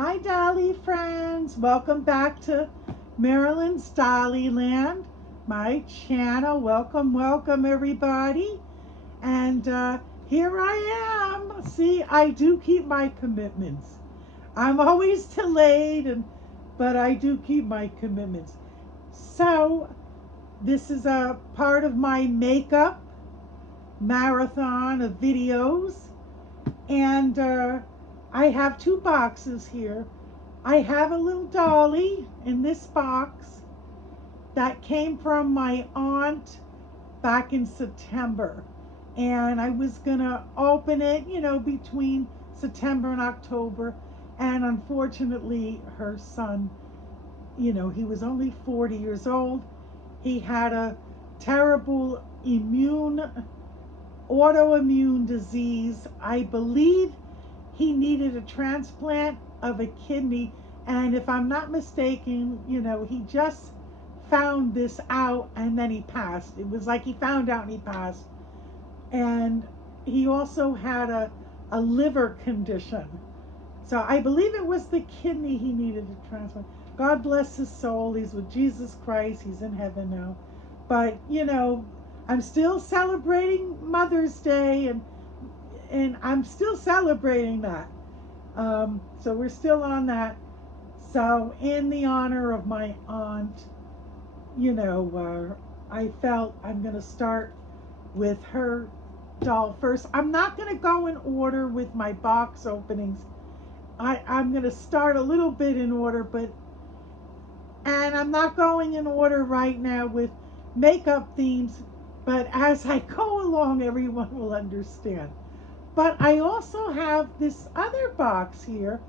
Hi Dolly friends, welcome back to Marilyn's Dolly Land, my channel. Welcome everybody. And here I am. See, I do keep my commitments. I'm always delayed, but I do keep my commitments. So this is a part of my makeup marathon of videos, and I have two boxes here. I have a little Dolly in this box that came from my aunt back in September, and I was gonna open it, between September and October, and unfortunately her son, he was only 40 years old. He had a terrible autoimmune disease. I believe he needed a transplant of a kidney, and if I'm not mistaken, he just found this out and then he passed. It was like he found out and he passed. And he also had a liver condition. So I believe it was the kidney he needed to transplant. God bless his soul. He's with Jesus Christ. He's in heaven now. But, I'm still celebrating Mother's Day, and I'm still celebrating that. So we're still on that. So in the honor of my aunt, I felt I'm going to start with her doll first. I'm not going to go in order with my box openings. I'm going to start a little bit in order, and I'm not going in order right now with makeup themes, but as I go along, everyone will understand. But I also have this other box here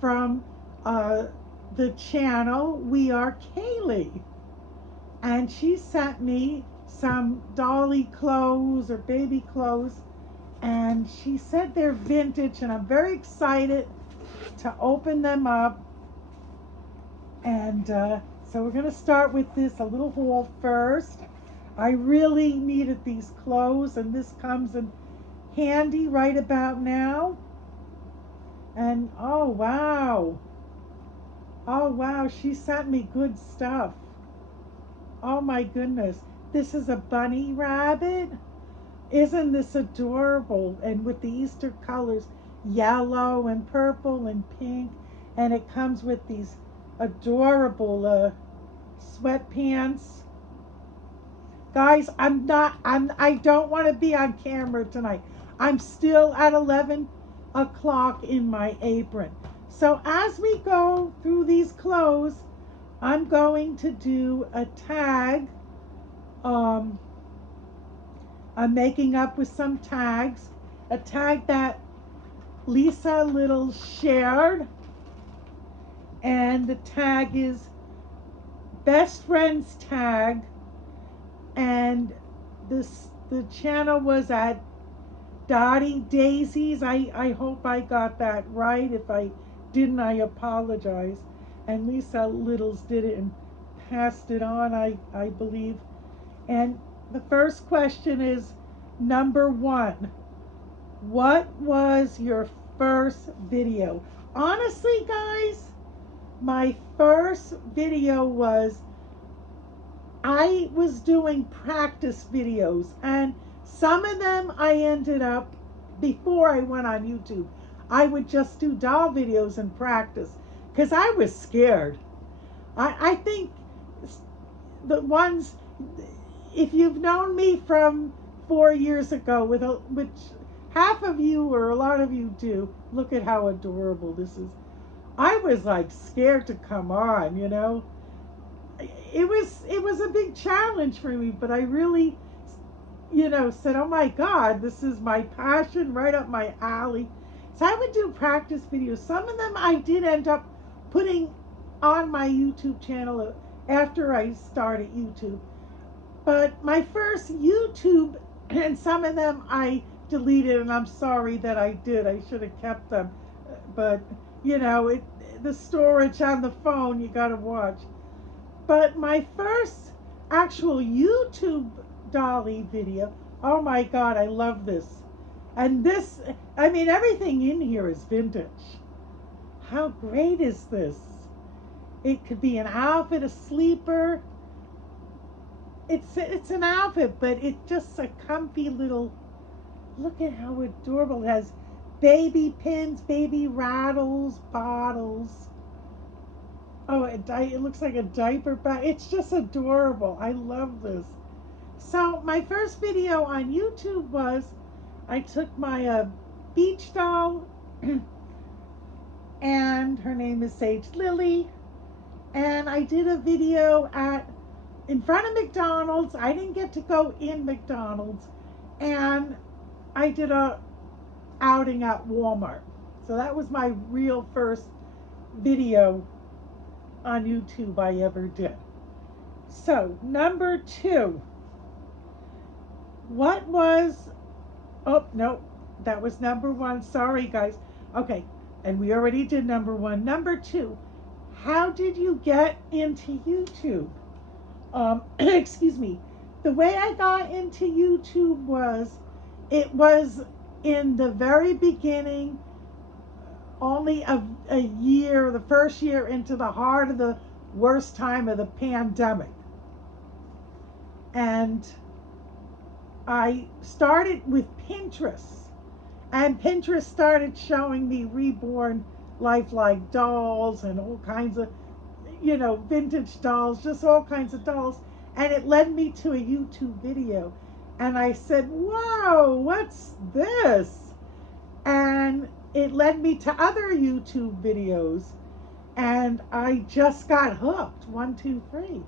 from the channel We Are Caylee, and she sent me some Dolly clothes or baby clothes, and she said they're vintage, and I'm very excited to open them up. And so we're going to start with a little haul first. I really needed these clothes, and this comes in handy right about now. And oh wow, she sent me good stuff. Oh my goodness, this is a bunny rabbit. Isn't this adorable? And with the Easter colors, yellow and purple and pink, and it comes with these adorable sweatpants. Guys, I don't want to be on camera tonight. I'm still at 11 o'clock in my apron. So as we go through these clothes, I'm going to do a tag. I'm making up with some tags. A tag that Lisa Little shared. And the tag is Best Friends Tag. And the channel was at Dottie Daisies. I hope I got that right. If I didn't, I apologize. And Lisa Littles did it and passed it on, I believe. And the first question is number 1. What was your first video? Honestly, guys, my first video was, I was doing practice videos, and some of them I ended up, before I went on YouTube, I would just do doll videos and practice because I was scared. I think the ones, if you've known me from 4 years ago, which half of you or a lot of you do, look at how adorable this is. I was like scared to come on, It was a big challenge for me, but I really, said, oh my God, this is my passion, right up my alley. So I would do practice videos. Some of them I did end up putting on my YouTube channel after I started YouTube. But my first YouTube, and some of them I deleted, and I'm sorry that I did. I should have kept them. But, the storage on the phone, you gotta watch. But my first actual YouTube Dolly video, oh my God, I love this. And this, everything in here is vintage. How great is this? It could be an outfit, a sleeper. It's an outfit, but it's just a comfy little. Look at how adorable. It has baby pins, baby rattles, bottles. Oh, it looks like a diaper bag. It's just adorable. I love this. So my first video on YouTube was I took my beach doll, and her name is Sage Lily, and I did a video in front of McDonald's. I didn't get to go in McDonald's, and I did a outing at Walmart. So that was my real first video on YouTube I ever did. So number 2, what was, oh no, that was number 1. Sorry guys. Okay, and we already did number 1. Number 2, how did you get into YouTube? Excuse me. The way I got into YouTube was, it was in the very beginning, only a year, the first year into the heart of the worst time of the pandemic. And I started with Pinterest. And Pinterest started showing me reborn lifelike dolls and all kinds of, vintage dolls, just all kinds of dolls. And it led me to a YouTube video. And I said, whoa, what's this? And it led me to other YouTube videos. And I just got hooked, 1, 2, 3.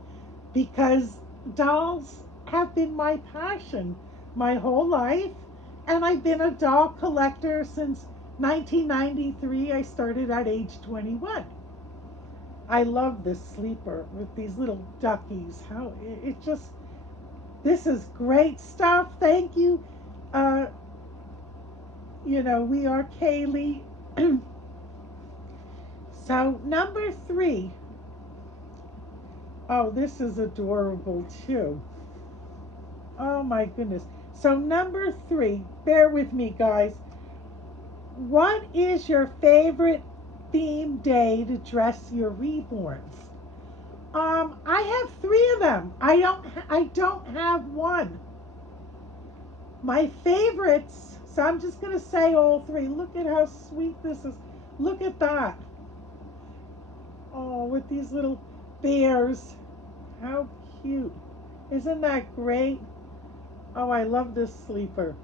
Because dolls have been my passion my whole life. And I've been a doll collector since 1993. I started at age 21. I love this sleeper with these little duckies. How it just, this is great stuff. Thank you. We are Caylee. So number 3. Oh, this is adorable too. Oh my goodness. So number 3, bear with me guys. What is your favorite theme day to dress your reborns? I have 3 of them. I don't have one. My favorites, so I'm just going to say all 3. Look at how sweet this is. Look at that. Oh, with these little bears. How cute. Isn't that great? Oh, I love this sleeper.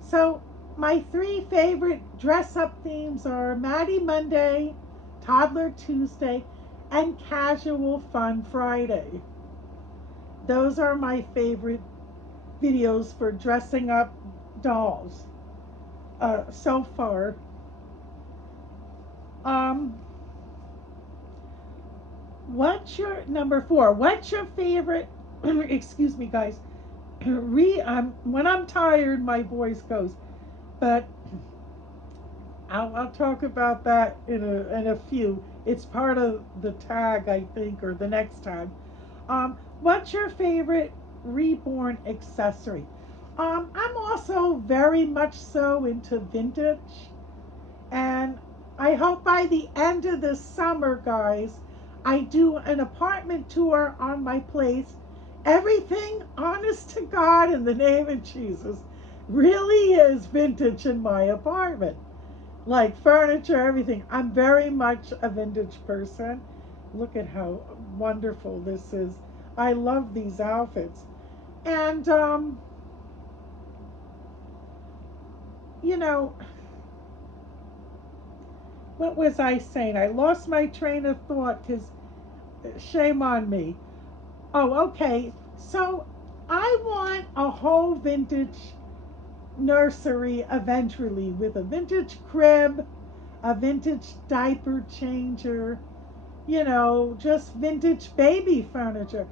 So my 3 favorite dress-up themes are Maddie Monday, Toddler Tuesday, and Casual Fun Friday. Those are my favorite videos for dressing up dolls so far. What's your number 4? What's your favorite? Excuse me, guys. When I'm tired, my voice goes. But I'll talk about that in a few. It's part of the tag, I think, or the next tag. What's your favorite reborn accessory? I'm also very much so into vintage, and I hope by the end of this summer, guys, I do an apartment tour on my place. Everything, honest to God, in the name of Jesus, really is vintage in my apartment. Like furniture, everything. I'm very much a vintage person. Look at how wonderful this is. I love these outfits. And, what was I saying? I lost my train of thought because shame on me. Oh, okay. So I want a whole vintage nursery eventually with a vintage crib, a vintage diaper changer, just vintage baby furniture.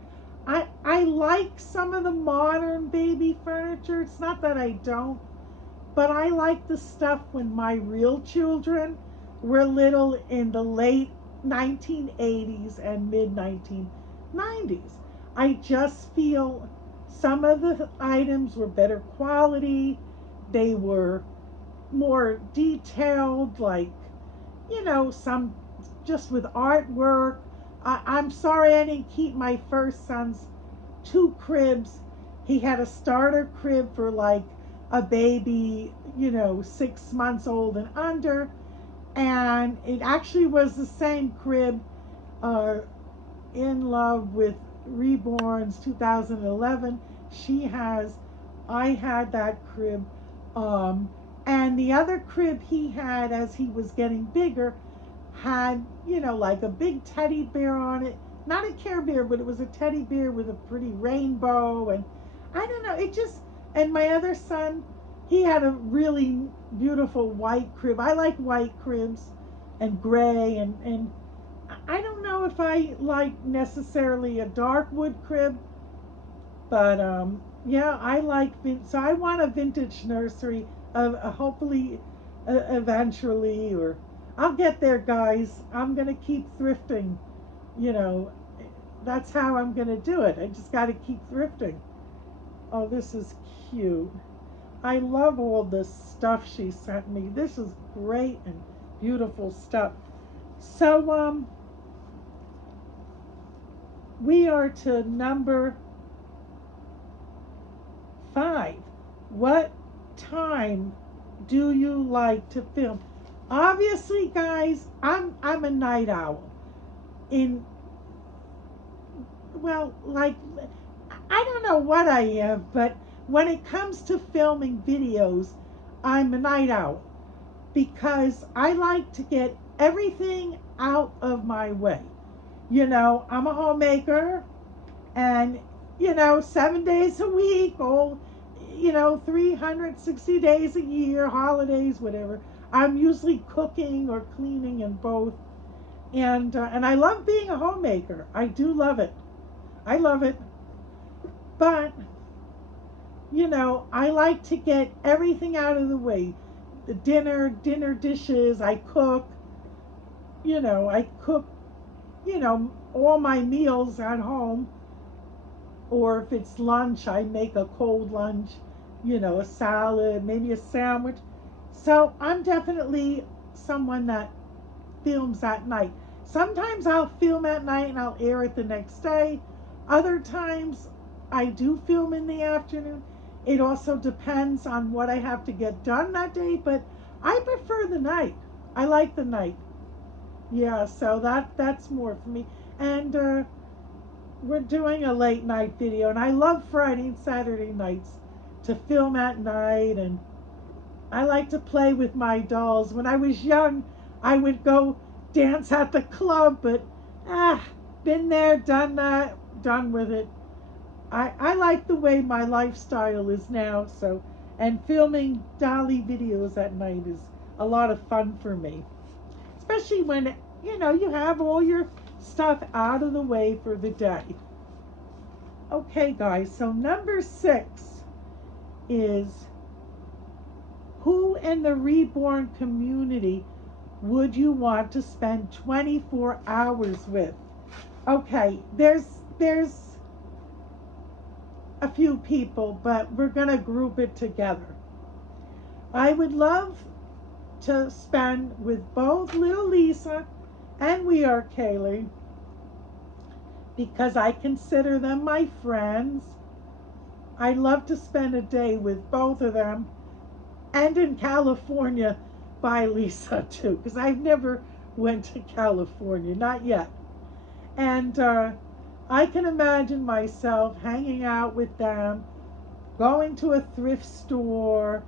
I like some of the modern baby furniture. It's not that I don't, but I like the stuff when my real children were little in the late 1980s and mid 1990s. I just feel some of the items were better quality. They were more detailed, like, some just with artwork. I'm sorry I didn't keep my first son's two cribs. He had a starter crib for like a baby, 6 months old and under. And it actually was the same crib, uh, in love with Reborn's 2011. She has, I had that crib. Um, and the other crib he had as he was getting bigger had, like a big teddy bear on it. Not a Care Bear, but it was a teddy bear with a pretty rainbow. And I don't know, it just, and my other son, he had a really beautiful white crib. I like white cribs and gray. And I don't know if I like necessarily a dark wood crib, but yeah, I like so I want a vintage nursery, hopefully, eventually, or I'll get there, guys. I'm gonna keep thrifting. You know, that's how I'm gonna do it. I just got to keep thrifting. Oh, this is cute. I love all this stuff she sent me. This is great and beautiful stuff. So we are to number 5. What time do you like to film? Obviously, guys, I'm a night owl. In Well, like, I don't know what I am, but when it comes to filming videos, I'm a night owl because I like to get everything out of my way. I'm a homemaker, and 7 days a week, 360 days a year, holidays, whatever. I'm usually cooking or cleaning and both. And I love being a homemaker. I do love it. I love it. But I like to get everything out of the way. The dinner dishes, I cook. I cook, all my meals at home. Or if it's lunch, I make a cold lunch, a salad, maybe a sandwich. So I'm definitely someone that films at night. Sometimes I'll film at night and I'll air it the next day. Other times I do film in the afternoon. It also depends on what I have to get done that day, but I prefer the night. I like the night. Yeah, so that's more for me. And we're doing a late night video, and I love Friday and Saturday nights to film at night. And I like to play with my dolls. When I was young, I would go dance at the club, but been there, done that, done with it. I like the way my lifestyle is now, and filming Dolly videos at night is a lot of fun for me. Especially when, you have all your stuff out of the way for the day. Okay, guys, so number 6 is, who in the Reborn community would you want to spend 24 hours with? Okay, there's a few people, but we're going to group it together. I would love to spend with both little Lisa and we are Caylee, because I consider them my friends. I love to spend a day with both of them, and in California by Lisa too, because I've never went to California, not yet. And I can imagine myself hanging out with them, going to a thrift store,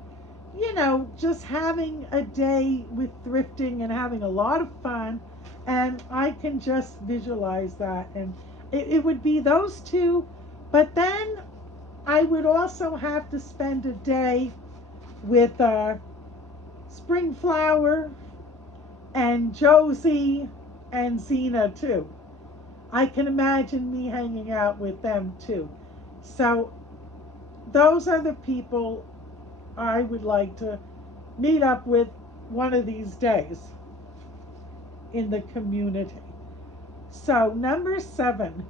just having a day with thrifting and having a lot of fun. And I can just visualize that. And it would be those two. But then I would also have to spend a day with Springflower and Josie and Zena too. I can imagine me hanging out with them too. So those are the people I would like to meet up with one of these days in the community. So number 7,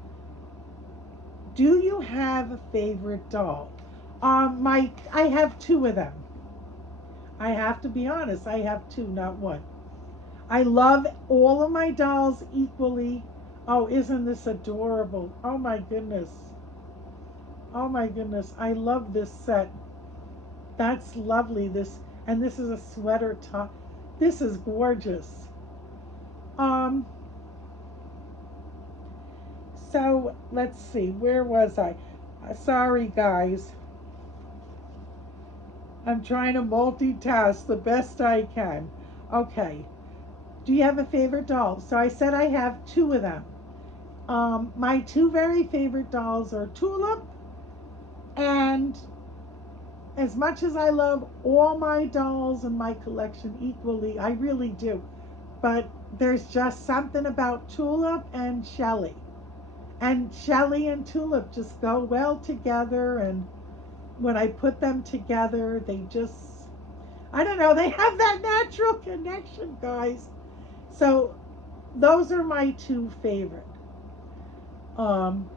do you have a favorite doll? I have 2 of them. I have to be honest, I have two, not one. I love all of my dolls equally. Oh, isn't this adorable? Oh my goodness. Oh my goodness. I love this set. That's lovely. And this is a sweater top. This is gorgeous. Um so let's see. Where was I? Sorry guys. I'm trying to multitask the best I can. Okay. Do you have a favorite doll? So I said I have two of them. My two very favorite dolls are Tulip, and as much as I love all my dolls in my collection equally, I really do. But there's just something about Tulip and Shelly. And Shelly and Tulip just go well together, and when I put them together, they just, I don't know, they have that natural connection, guys. So those are my two favorite. Um,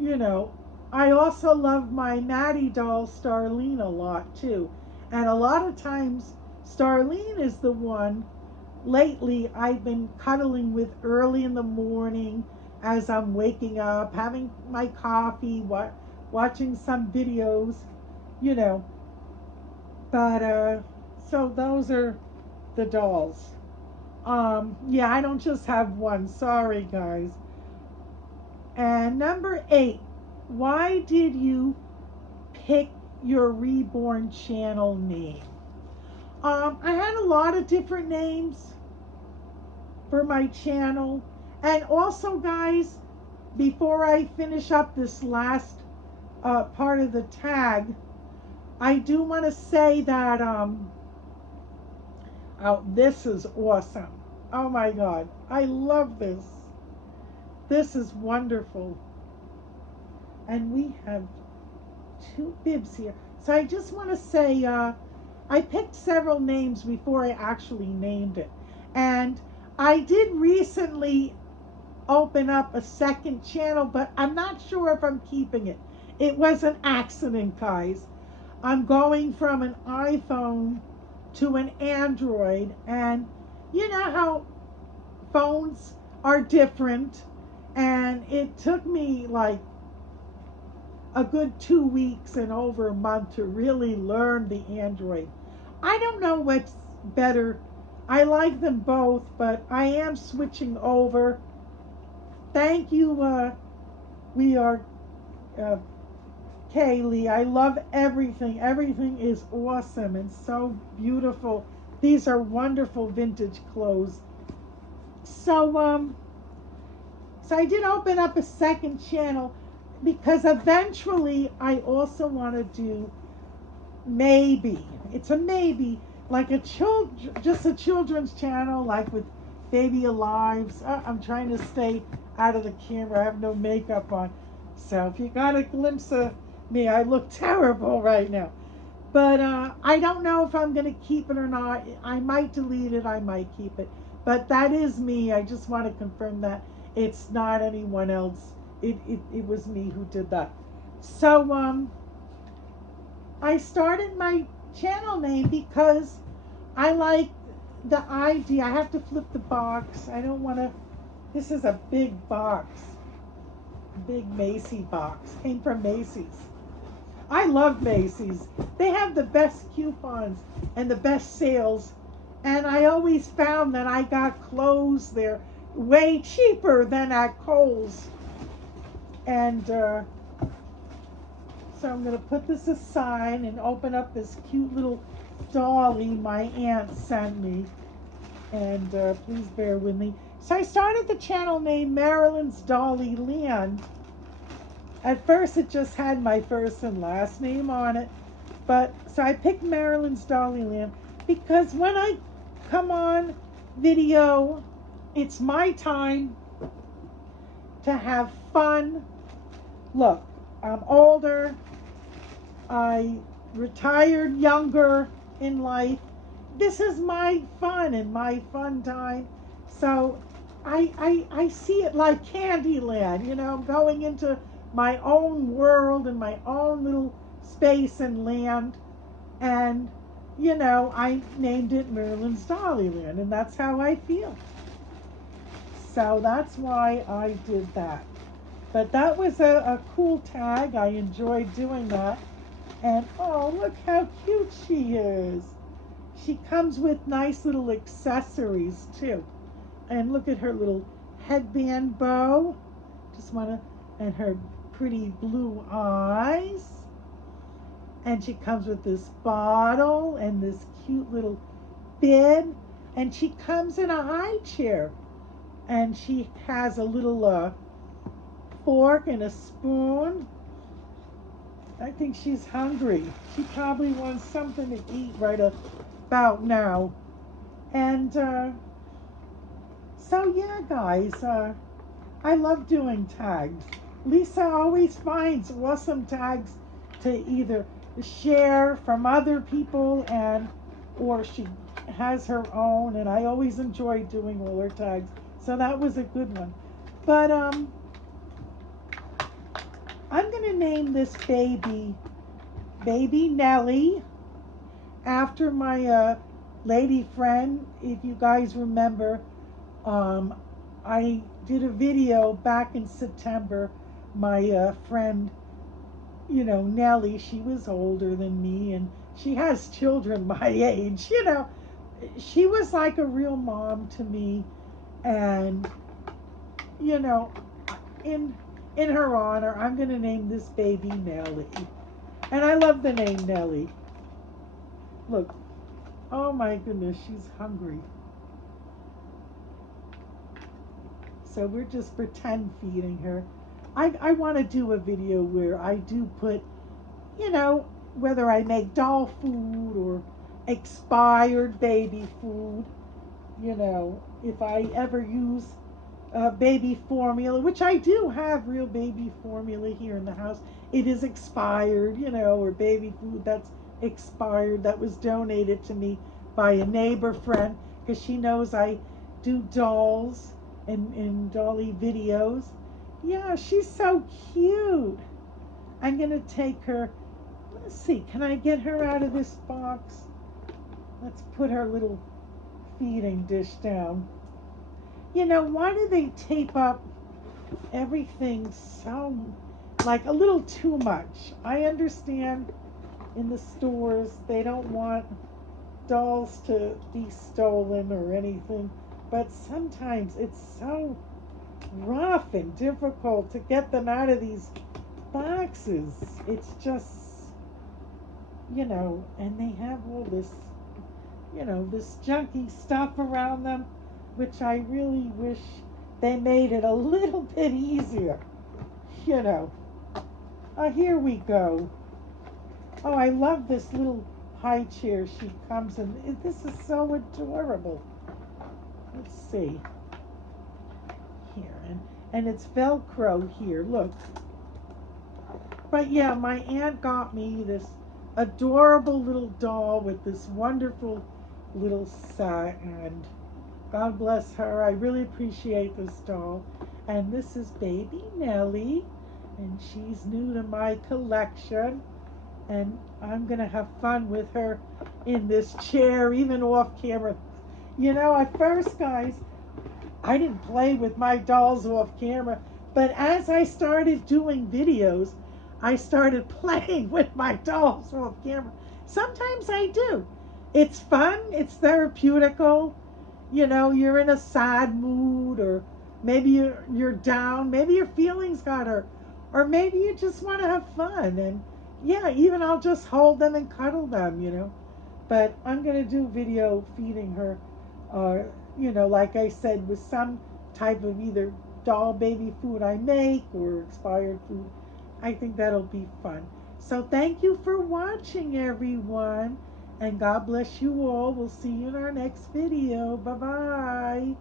you know, I also love my Maddie doll, Starlene, a lot too. And a lot of times, Starlene is the one lately I've been cuddling with early in the morning as I'm waking up, having my coffee, watching some videos, you know. But so those are the dolls. Yeah, I don't just have one. Sorry, guys. And number 8, why did you pick your reborn channel name? I had a lot of different names for my channel. And also, guys, before I finish up this last part of the tag, I do want to say that, oh, this is awesome. Oh my God, I love this. This is wonderful. And we have two bibs here. So I just want to say, I picked several names before I actually named it. And I did recently open up a second channel, but I'm not sure if I'm keeping it. It was an accident, guys. I'm going from an iPhone to an Android, and you know how phones are different, and it took me like a good 2 weeks and over a month to really learn the Android. I don't know what's better. I like them both, but I am switching over. Thank you. We are Caylee. I love everything. Everything is awesome and so beautiful. These are wonderful vintage clothes. So so I did open up a second channel because eventually I also want to do, maybe, it's a maybe, like just a children's channel, like with Baby Alives. I'm trying to stay out of the camera. I have no makeup on. So if you got a glimpse of me, I look terrible right now. But I don't know if I'm going to keep it or not. I might delete it. I might keep it. But that is me. I just want to confirm that it's not anyone else. It was me who did that. So I started my channel name because I like the idea. I have to flip the box. I don't want to. This is a big box. Big Macy box. Came from Macy's. I love Macy's. They have the best coupons and the best sales. And I always found that I got clothes there way cheaper than at Kohl's. And so I'm going to put this aside and open up this cute little Dolly my aunt sent me. And please bear with me. So I started the channel named Marilyn's Dolly Land. At first it just had my first and last name on it. But so I picked Marilyn's Dolly Land because when I come on video, it's my time to have fun. Look, I'm older. I retired younger in life. This is my fun and my fun time. So I see it like Candyland, you know, going into my own world and my own little space and land. And, you know, I named it Marilyn's Dollyland, and that's how I feel. So that's why I did that. But that was a cool tag. I enjoyed doing that. And oh, look how cute she is. She comes with nice little accessories too. And look at her little headband bow. Just want to, and her pretty blue eyes. And she comes with this bottle and this cute little bib. And she comes in a high chair. And she has a little fork and a spoon. I think she's hungry. She probably wants something to eat right about now. And so yeah, guys, I love doing tags. Lisa always finds awesome tags to either share from other people and or she has her own, and I always enjoy doing all her tags. So that was a good one. But I'm gonna name this baby Nellie after my lady friend. If you guys remember, I did a video back in September. My friend, you know, Nellie, she was older than me and she has children my age, you know. She was like a real mom to me, and you know, in her honor, I'm going to name this baby Nellie. And I love the name Nellie. Look, oh my goodness, she's hungry. So we're just pretend feeding her. I want to do a video where I do put, you know, whether I make doll food or expired baby food, you know, if I ever use baby formula, which I do have real baby formula here in the house. It is expired, you know, or baby food that's expired that was donated to me by a neighbor friend because she knows I do dolls and Dolly videos. Yeah, she's so cute. I'm going to take her. Let's see, can I get her out of this box? Let's put her little feeding dish down. You know, why do they tape up everything so, like, a little too much? I understand in the stores they don't want dolls to be stolen or anything, but sometimes it's so rough and difficult to get them out of these boxes. It's just, you know, and they have all this, you know, this junky stuff around them, which I really wish they made it a little bit easier, you know. Here we go. Oh, I love this little high chair she comes in. This is so adorable. Let's see. Here, and it's Velcro here, look. But yeah, my aunt got me this adorable little doll with this wonderful little sack, and God bless her. I really appreciate this doll. And this is baby Nellie, and she's new to my collection. And I'm going to have fun with her in this chair, even off camera. You know, at first, guys, I didn't play with my dolls off camera. But as I started doing videos, I started playing with my dolls off camera. Sometimes I do. It's fun. It's therapeutical. You know, you're in a sad mood, or maybe you're down, maybe your feelings got hurt, or maybe you just want to have fun. And yeah, even I'll just hold them and cuddle them, you know. But I'm going to do video feeding her, you know, like I said, with some type of either doll baby food I make or expired food. I think that'll be fun. So thank you for watching, everyone. And God bless you all. We'll see you in our next video. Bye-bye.